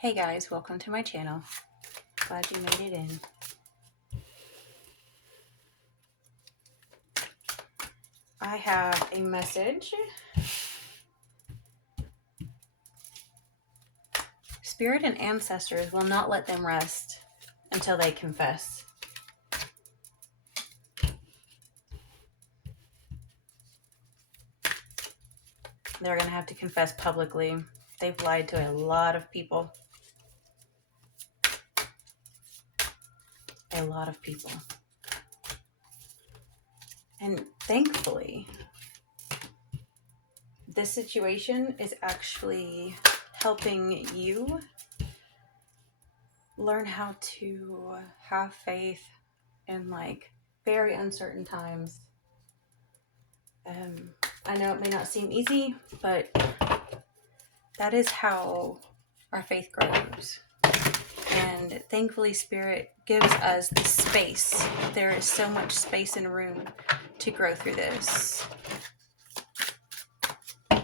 Hey guys, welcome to my channel. Glad you made it in. I have a message. Spirit and ancestors will not let them rest until they confess. They're going to have to confess publicly. They've lied to a lot of people. A lot of people. And thankfully, this situation is actually helping you learn how to have faith in very uncertain times. I know it may not seem easy, but that is how our faith grows. And thankfully, Spirit gives us the space. There is so much space and room to grow through this. Okay,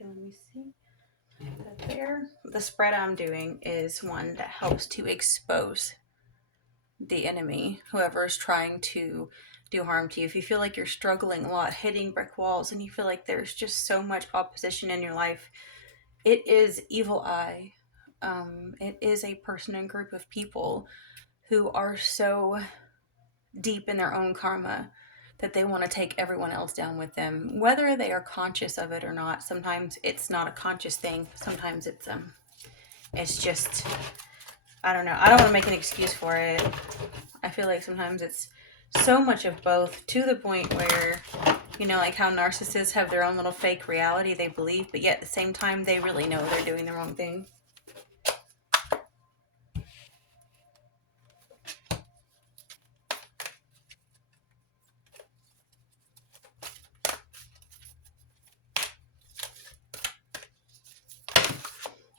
let me see. That there. The spread I'm doing is one that helps to expose the enemy, whoever is trying to do harm to you. If you feel like you're struggling a lot, hitting brick walls, and you feel like there's just so much opposition in your life, it is evil eye. It is a person and group of people who are so deep in their own karma that they want to take everyone else down with them, whether they are conscious of it or not. Sometimes it's not a conscious thing. Sometimes it's just, I don't know. I don't want to make an excuse for it. I feel like sometimes it's so much of both, to the point where, like how narcissists have their own little fake reality they believe, but yet at the same time, they really know they're doing the wrong thing.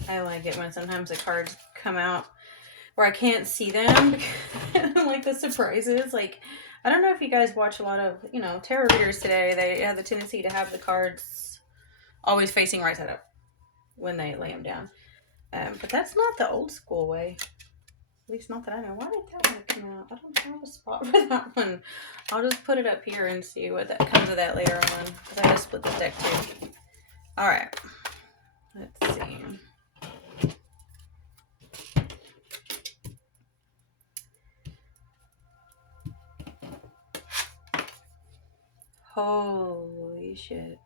I like it when sometimes the cards come out where I can't see them. Like the surprises. Like, I don't know if you guys watch a lot of, tarot readers today. They have the tendency to have the cards always facing right side up when they lay them down. But that's not the old school way. At least not that I know. Why did that one come out? I don't have a spot for that one. I'll just put it up here and see what that comes of that later on. Because I gotta split this deck too. Alright. Let's see. Holy shit.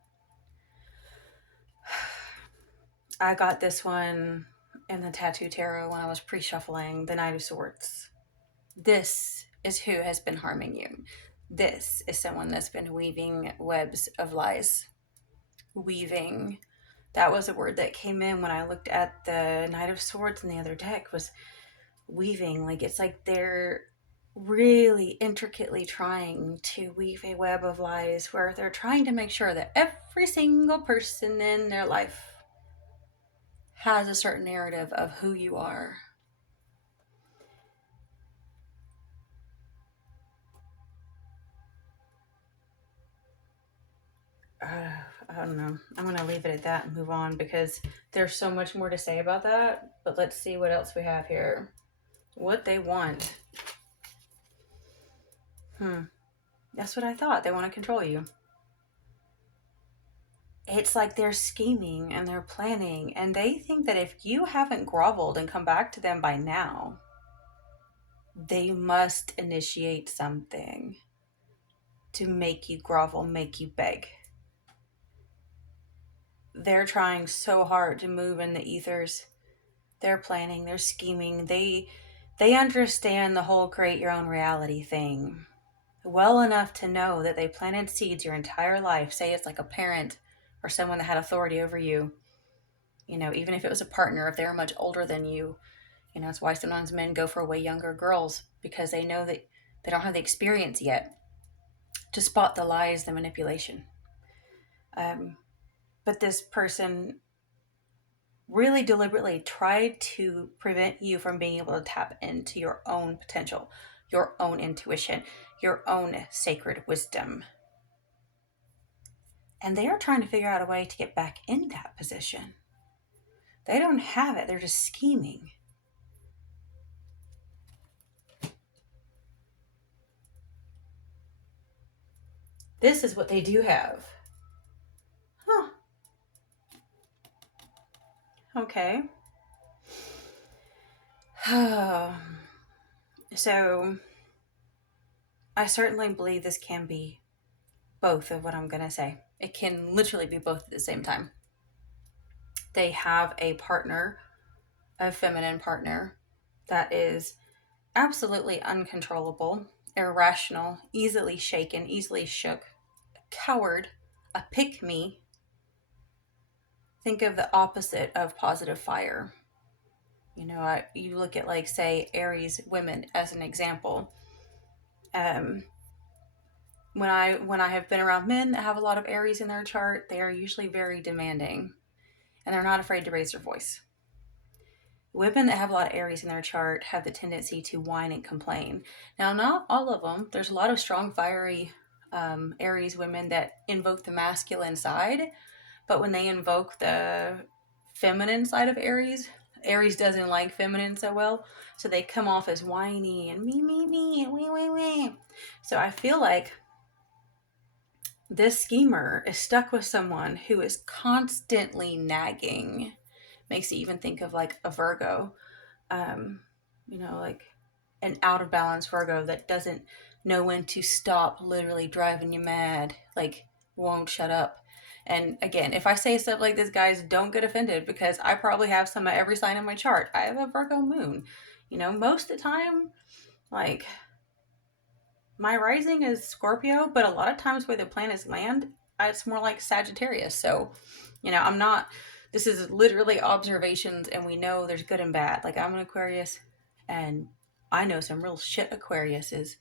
I got this one in the Tattoo Tarot when I was pre-shuffling the Knight of Swords. This is who has been harming you. This is someone that's been weaving webs of lies. Weaving. That was a word that came in when I looked at the Knight of Swords in the other deck, was weaving. Like, it's like they're really intricately trying to weave a web of lies where they're trying to make sure that every single person in their life has a certain narrative of who you are. I don't know. I'm going to leave it at that and move on because there's so much more to say about that. But let's see what else we have here. What they want. That's what I thought. They want to control you. It's like they're scheming and they're planning, and they think that if you haven't groveled and come back to them by now, they must initiate something to make you grovel, make you beg. They're trying so hard to move in the ethers. They're planning, they're scheming. They understand the whole create your own reality thing well enough to know that they planted seeds your entire life. Say it's like a parent or someone that had authority over you. Even if it was a partner, if they're much older than you, it's why sometimes men go for way younger girls, because they know that they don't have the experience yet to spot the lies, the manipulation. But this person really deliberately tried to prevent you from being able to tap into your own potential, your own intuition, your own sacred wisdom. And they are trying to figure out a way to get back in that position. They don't have it. They're just scheming. This is what they do have. Huh. Okay. So, I certainly believe this can be both of what I'm going to say. It can literally be both at the same time. They have a partner, a feminine partner, that is absolutely uncontrollable, irrational, easily shaken, easily shook, a coward, a pick me. Think of the opposite of positive fire. You know, you look at, like, say, Aries women as an example. Um, when I have been around men that have a lot of Aries in their chart, they are usually very demanding, and they're not afraid to raise their voice. Women that have a lot of Aries in their chart have the tendency to whine and complain. Now, not all of them. There's a lot of strong, fiery Aries women that invoke the masculine side, but when they invoke the feminine side of Aries, Aries doesn't like feminine so well, so they come off as whiny and me, and we. So I feel like this schemer is stuck with someone who is constantly nagging. Makes you even think of like a Virgo, like an out of balance Virgo that doesn't know when to stop literally driving you mad, like won't shut up. And again, if I say stuff like this, guys, don't get offended because I probably have some of every sign in my chart. I have a Virgo moon. Most of the time, like, my rising is Scorpio, but a lot of times where the planets land, it's more like Sagittarius. So, I'm not, this is literally observations, and we know there's good and bad. Like, I'm an Aquarius, and I know some real shit Aquariuses,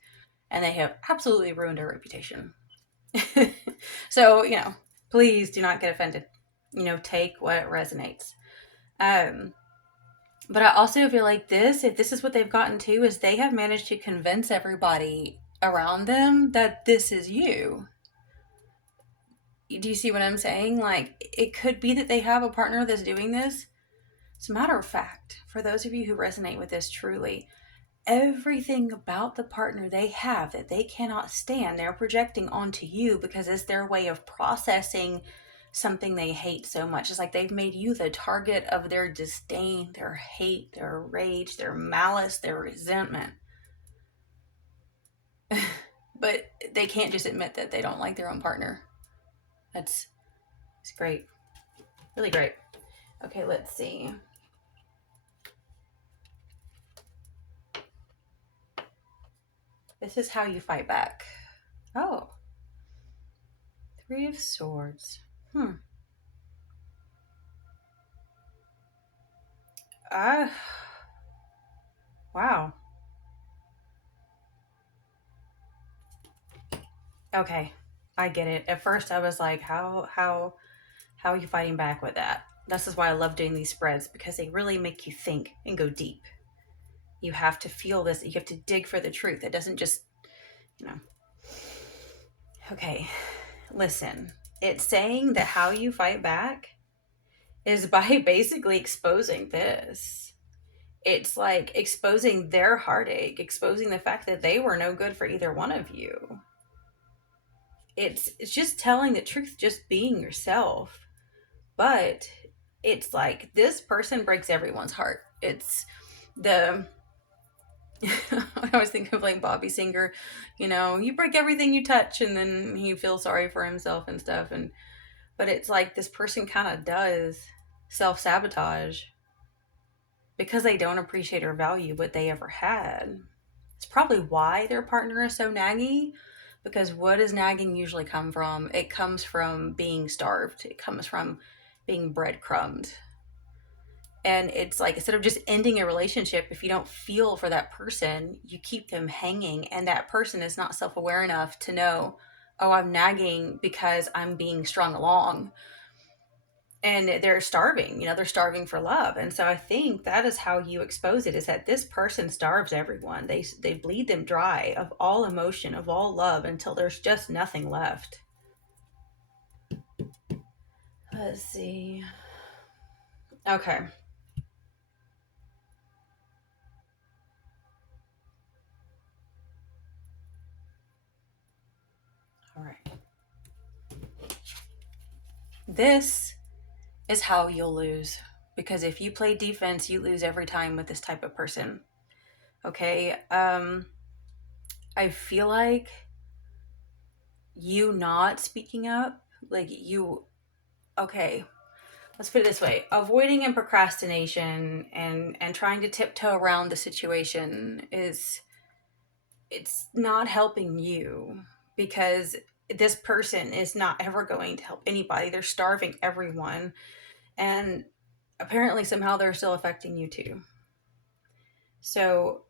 and they have absolutely ruined our reputation. So, please do not get offended. Take what resonates. But I also feel like if this is what they've gotten to, is they have managed to convince everybody around them that this is you. Do you see what I'm saying? Like, it could be that they have a partner that's doing this. As a matter of fact, for those of you who resonate with this truly, everything about the partner they have that they cannot stand, they're projecting onto you because it's their way of processing something they hate so much. It's like they've made you the target of their disdain, their hate, their rage, their malice, their resentment. But they can't just admit that they don't like their own partner. It's great. Really great. Okay, let's see. This is how you fight back. Oh. 3 of Swords. Wow. Okay. I get it. At first I was like, how are you fighting back with that? This is why I love doing these spreads, because they really make you think and go deep. You have to feel this. You have to dig for the truth. It doesn't just, Okay, listen. It's saying that how you fight back is by basically exposing this. It's like exposing their heartache, exposing the fact that they were no good for either one of you. It's just telling the truth, just being yourself. But it's like this person breaks everyone's heart. It's the I always think of like Bobby Singer, you break everything you touch, and then he feels sorry for himself and stuff. But it's like this person kind of does self-sabotage because they don't appreciate or value what they ever had. It's probably why their partner is so naggy, because what does nagging usually come from? It comes from being starved. It comes from being breadcrumbed. And it's like, instead of just ending a relationship, if you don't feel for that person, you keep them hanging. And that person is not self-aware enough to know, oh, I'm nagging because I'm being strung along. And they're starving, they're starving for love. And so I think that is how you expose it, is that this person starves everyone. They bleed them dry of all emotion, of all love, until there's just nothing left. Let's see. Okay. All right. This is how you'll lose. Because if you play defense, you lose every time with this type of person. Okay. I feel like you not speaking up, like you, okay, let's put it this way, avoiding and procrastination and trying to tiptoe around the situation is, it's not helping you, because this person is not ever going to help anybody. They're starving everyone, and apparently somehow they're still affecting you too. So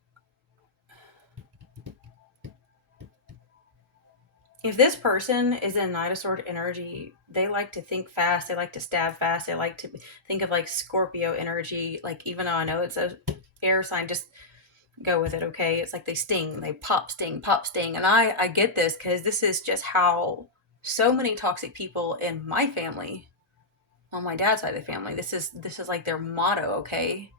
if this person is in Knight of Sword energy, they like to think fast, they like to stab fast, they like to think of like Scorpio energy. Like, even though I know it's a air sign, just go with it, okay? It's like they sting, they pop sting. And I get this because this is just how so many toxic people in my family, on my dad's side of the family, this is like their motto, okay?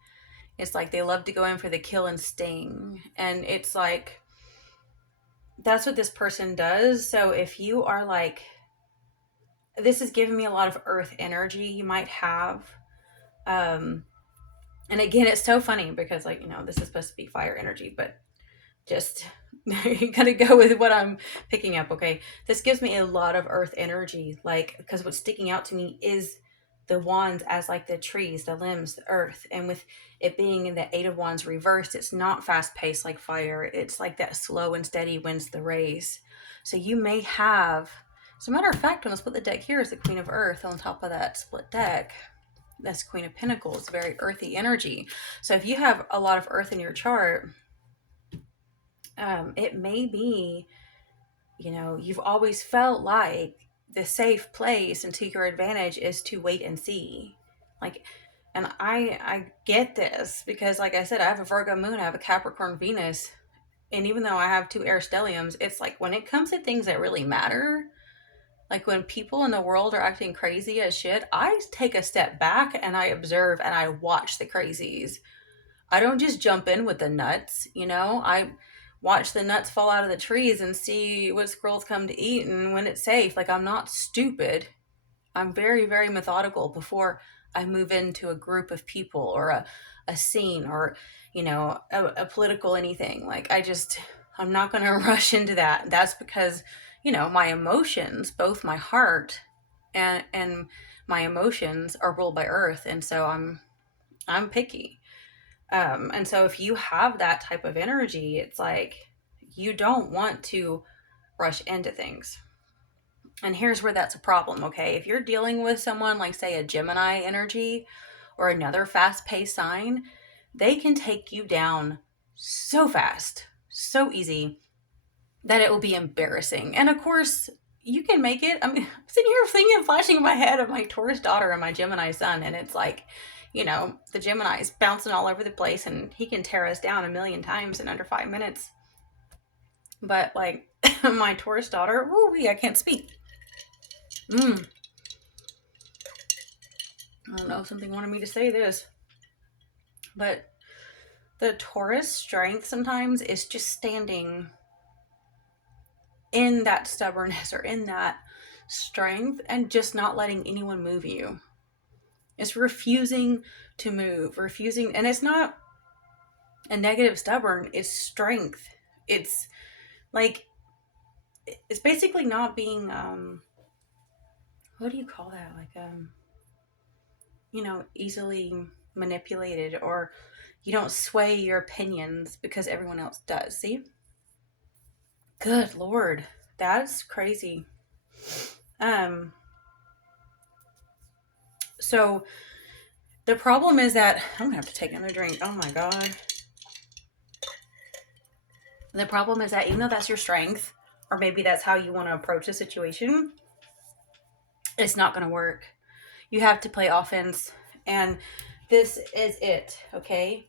It's like they love to go in for the kill and sting. And it's like that's what this person does. So if you are like, this is giving me a lot of earth energy you might have. Um, and again, it's so funny because, like, this is supposed to be fire energy, but just you gotta go with what I'm picking up, okay? This gives me a lot of earth energy, like, because what's sticking out to me is the wands as like the trees, the limbs, the earth. And with it being in the Eight of Wands reversed, it's not fast paced like fire. It's like that slow and steady wins the race. So you may have, as a matter of fact, when I split the deck here is the Queen of Earth on top of that split deck. That's Queen of Pentacles, very earthy energy. So if you have a lot of earth in your chart, it may be, you've always felt like the safe place and to your advantage is to wait and see. Like, and I get this because, like I said, I have a Virgo moon, I have a Capricorn Venus, and even though I have two air stelliums, it's like when it comes to things that really matter, like when people in the world are acting crazy as shit, I take a step back and I observe and I watch the crazies. I don't just jump in with the nuts, I watch the nuts fall out of the trees and see what squirrels come to eat and when it's safe. Like, I'm not stupid. I'm very, very methodical before I move into a group of people or a scene or, a political anything. Like, I'm not going to rush into that. That's because, my emotions, both my heart and my emotions are ruled by earth. And so I'm picky. And so if you have that type of energy, it's like you don't want to rush into things. And here's where that's a problem, okay? If you're dealing with someone like, say, a Gemini energy or another fast paced sign, they can take you down so fast, so easy, that it will be embarrassing. And of course, you can make it. I mean, I'm sitting here thinking, flashing in my head of my Taurus daughter and my Gemini son, and it's like, the Gemini's bouncing all over the place, and he can tear us down a million times in under 5 minutes. But like my Taurus daughter, woo, I can't speak. I don't know if something wanted me to say this, but the Taurus strength sometimes is just standing in that stubbornness or in that strength and just not letting anyone move you. It's refusing to move, refusing, and it's not a negative stubborn, it's strength. It's like, it's basically not being what do you call that, like easily manipulated, or you don't sway your opinions because everyone else does. See, good lord, that's crazy. So the problem is that I'm gonna have to take another drink. Oh my god. The problem is that even though that's your strength, or maybe that's how you want to approach the situation, it's not going to work. You have to play offense, and this is it, okay?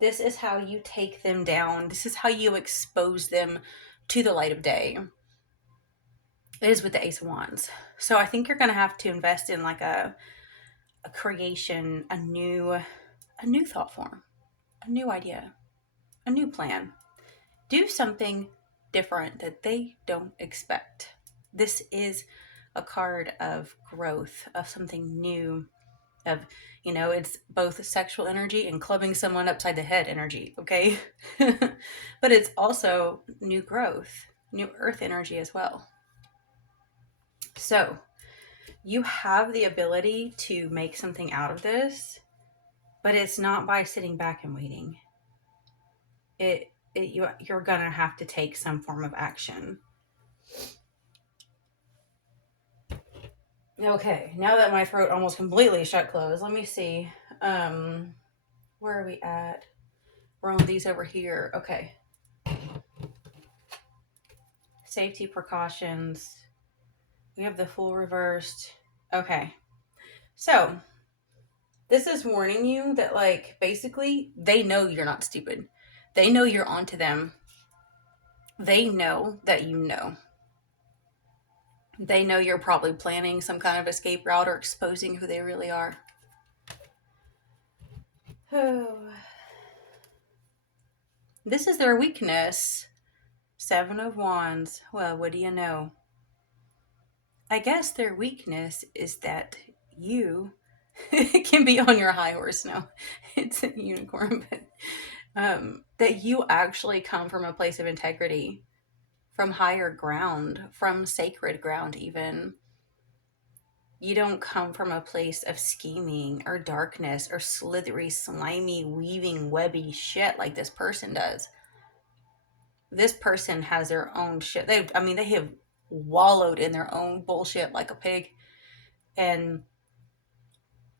This is how you take them down. This is how you expose them to the light of day. It is with the Ace of Wands. So I think you're going to have to invest in like a a creation, a new thought form, a new idea, a new plan. Do something different that they don't expect. This is a card of growth, of something new, of, it's both sexual energy and clubbing someone upside the head energy, okay? But it's also new growth, new earth energy as well. So you have the ability to make something out of this, but it's not by sitting back and waiting. You're gonna have to take some form of action. Okay, now that my throat almost completely shut closed, let me see. Where are we at? We're on these over here. Okay. Safety precautions. We have the Fool reversed. Okay. So, this is warning you that, like, basically, they know you're not stupid. They know you're onto them. They know that you know. They know you're probably planning some kind of escape route or exposing who they really are. Oh. This is their weakness. 7 of Wands. Well, what do you know? I guess their weakness is that you can be on your high horse. No, it's a unicorn, but that you actually come from a place of integrity, from higher ground, from sacred ground even. You don't come from a place of scheming or darkness or slithery, slimy, weaving, webby shit like this person does. This person has their own shit. They have wallowed in their own bullshit like a pig, and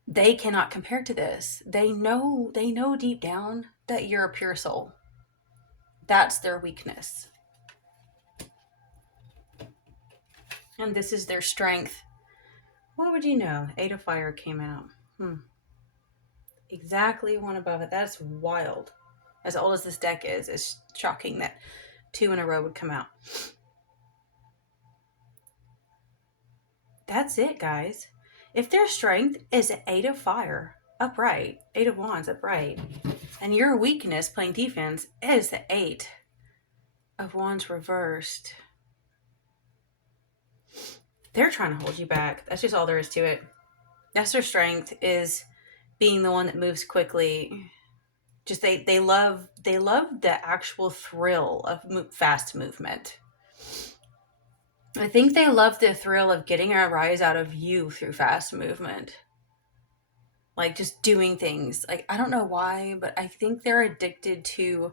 they cannot compare to this. They know deep down that you're a pure soul. That's their weakness. And this is their strength. What would you know? 8 of Fire came out. Exactly one above it. That's wild. As old as this deck is, it's shocking that 2 in a row would come out. That's it, guys. If their strength is 8 of Fire upright, 8 of Wands upright, and your weakness playing defense is the 8 of Wands reversed, they're trying to hold you back. That's just all there is to it. That's their strength, is being the one that moves quickly. Just they love the actual thrill of fast movement. I think they love the thrill of getting a rise out of you through fast movement. Like just doing things. Like, I don't know why, but I think they're addicted to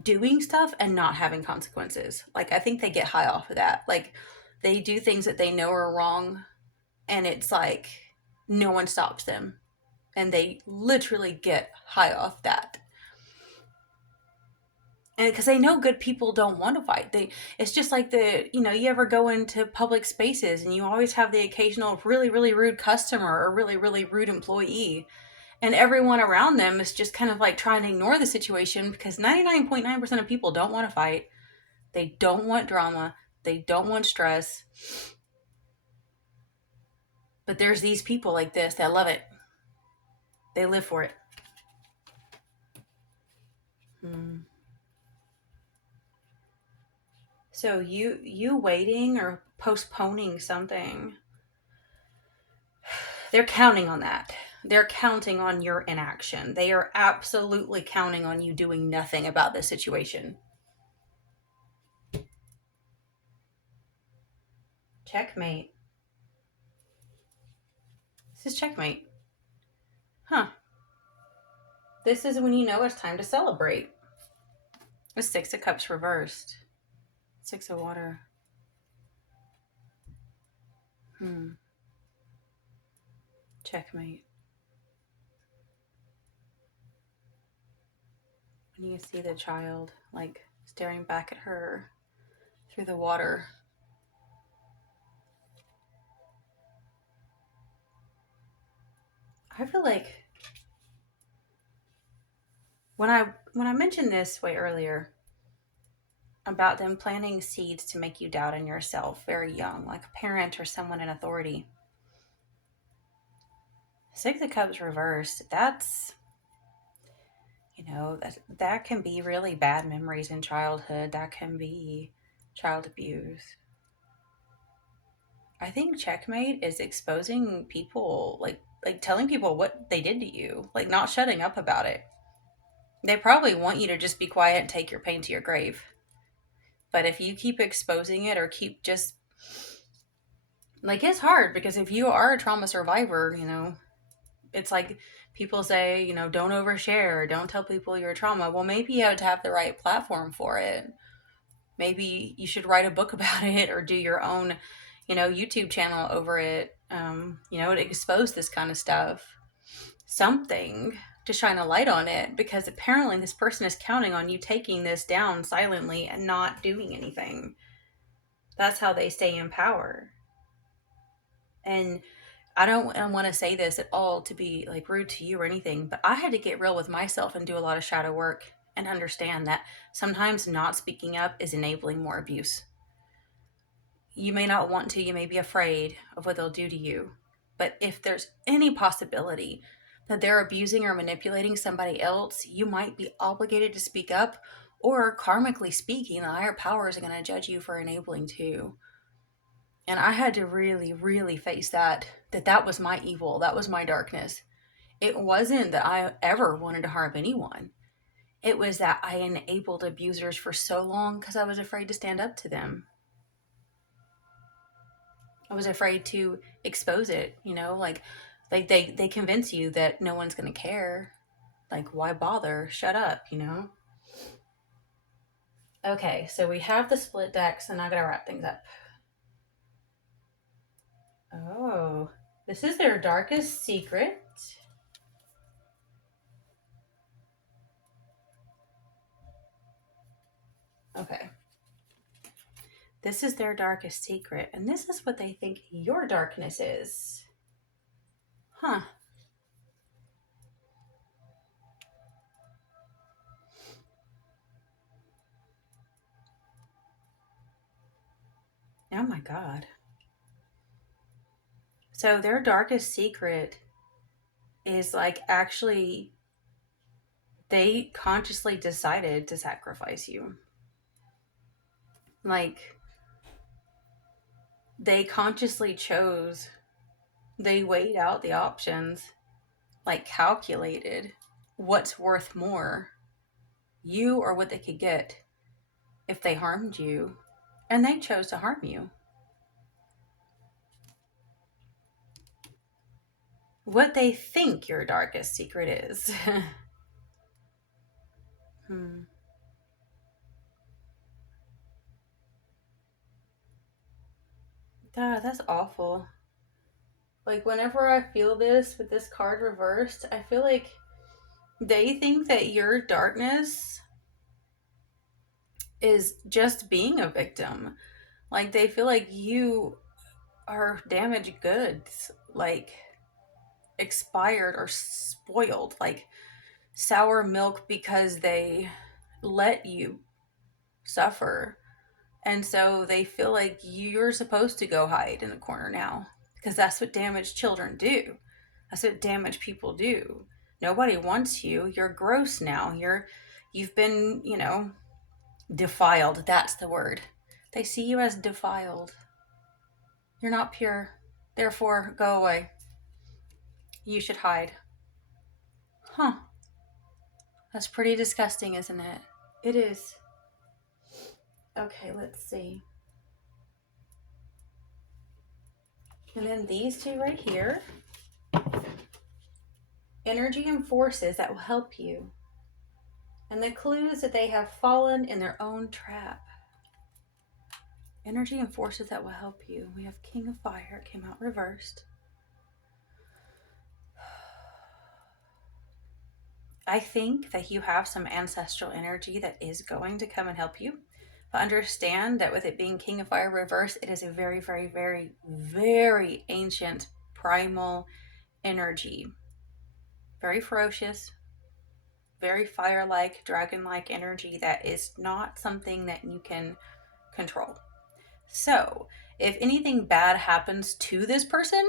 doing stuff and not having consequences. Like, I think they get high off of that. Like, they do things that they know are wrong, and it's like no one stops them. And they literally get high off that. And because they know good people don't want to fight. It's just like you ever go into public spaces and you always have the occasional really, really rude customer or really, really rude employee. And everyone around them is just kind of like trying to ignore the situation because 99.9% of people don't want to fight. They don't want drama. They don't want stress. But there's these people like this that love it. They live for it. So you waiting or postponing something, they're counting on that. They're counting on your inaction. They are absolutely counting on you doing nothing about this situation. Checkmate. This is checkmate. Huh. This is when you know it's time to celebrate. The 6 of Cups reversed. 6 of Water. Checkmate. When you see the child, like, staring back at her through the water. I feel like when I mentioned this way earlier about them planting seeds to make you doubt in yourself very young, like a parent or someone in authority, Six of Cups reversed, that's, that can be really bad memories in childhood. That can be child abuse. I think checkmate is exposing people, like telling people what they did to you, like not shutting up about it. They probably want you to just be quiet and take your pain to your grave. But if you keep exposing it or keep just like, it's hard because if you are a trauma survivor, it's like people say, don't overshare, don't tell people your trauma. Well, maybe you have to have the right platform for it. Maybe you should write a book about it or do your own, YouTube channel over it, to expose this kind of stuff. Something to shine a light on it, because apparently this person is counting on you taking this down silently and not doing anything. That's how they stay in power. And I don't want to say this at all to be like rude to you or anything, but I had to get real with myself and do a lot of shadow work and understand that sometimes not speaking up is enabling more abuse. You may not want to, you may be afraid of what they'll do to you. But if there's any possibility that they're abusing or manipulating somebody else, you might be obligated to speak up, or karmically speaking, the higher powers are going to judge you for enabling too. And I had to really, really face that was my evil. That was my darkness. It wasn't that I ever wanted to harm anyone. It was that I enabled abusers for so long because I was afraid to stand up to them. I was afraid to expose it, like they convince you that no one's going to care. Like, why bother? Shut up, Okay, so we have the split decks, and I got to wrap things up. Oh, this is their darkest secret. Okay. This is their darkest secret, and this is what they think your darkness is. Huh. Oh my God. So their darkest secret is like, actually, they consciously decided to sacrifice you. Like, they consciously chose, they weighed out the options, like calculated what's worth more, you or what they could get if they harmed you, and they chose to harm you. What they think your darkest secret is. That's awful. Like, whenever I feel this with this card reversed, I feel like they think that your darkness is just being a victim. Like, they feel like you are damaged goods, like expired or spoiled, like sour milk, because they let you suffer. And so they feel like you're supposed to go hide in a corner now, because that's what damaged children do. That's what damaged people do. Nobody wants you. You're gross now. You've been, defiled. That's the word. They see you as defiled. You're not pure. Therefore, go away. You should hide. Huh. That's pretty disgusting, isn't it? It is. Okay, let's see. And then these two right here. Energy and forces that will help you. And the clues that they have fallen in their own trap. Energy and forces that will help you. We have King of Fire. It came out reversed. I think that you have some ancestral energy that is going to come and help you. But understand that with it being King of Fire reversed, it is a very, very, very, very ancient primal energy. Very ferocious, very fire-like, dragon-like energy that is not something that you can control. So, if anything bad happens to this person,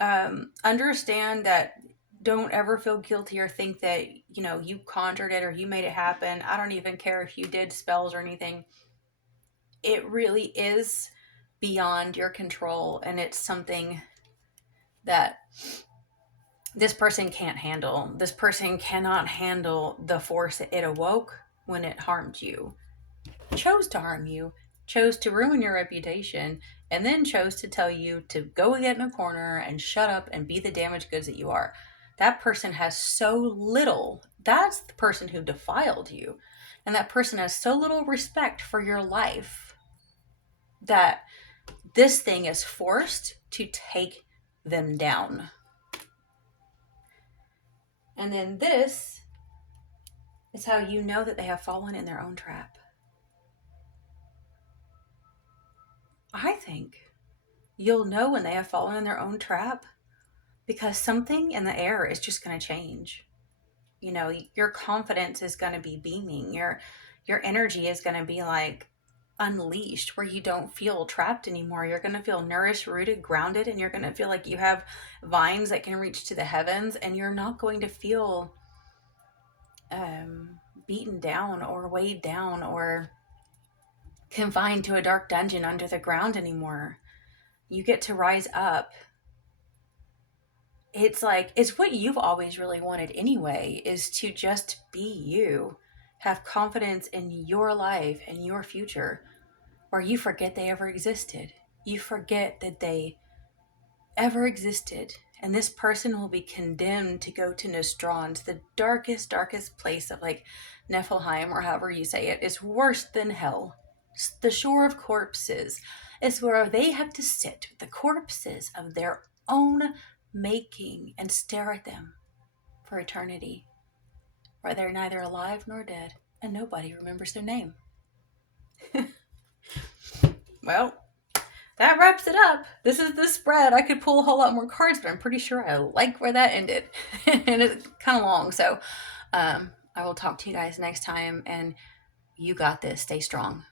Understand that, don't ever feel guilty or think that, you conjured it or you made it happen. I don't even care if you did spells or anything. It really is beyond your control, and it's something that this person can't handle. This person cannot handle the force that it awoke when it harmed you, chose to harm you, chose to ruin your reputation, and then chose to tell you to go get in a corner and shut up and be the damaged goods that you are. That person has so little, that's the person who defiled you. And that person has so little respect for your life that this thing is forced to take them down. And then this is how you know that they have fallen in their own trap. I think you'll know when they have fallen in their own trap because something in the air is just going to change. Your confidence is going to be beaming. Your energy is going to be like unleashed, where you don't feel trapped anymore. You're going to feel nourished, rooted, grounded, and you're going to feel like you have vines that can reach to the heavens, and you're not going to feel beaten down or weighed down or confined to a dark dungeon under the ground anymore. You get to rise up. It's what you've always really wanted anyway, is to just be you. Have confidence in your life and your future, where you forget they ever existed. You forget that they ever existed. And this person will be condemned to go to Nostron, to the darkest place of like Niflheim, or however you say it. It's worse than hell. It's the shore of corpses. It's where they have to sit with the corpses of their own making and stare at them for eternity, where they're neither alive nor dead, and nobody remembers their name. Well, that wraps it up. This is the spread. I could pull a whole lot more cards, but I'm pretty sure I like where that ended. And it's kind of long. So I will talk to you guys next time. And you got this. Stay strong.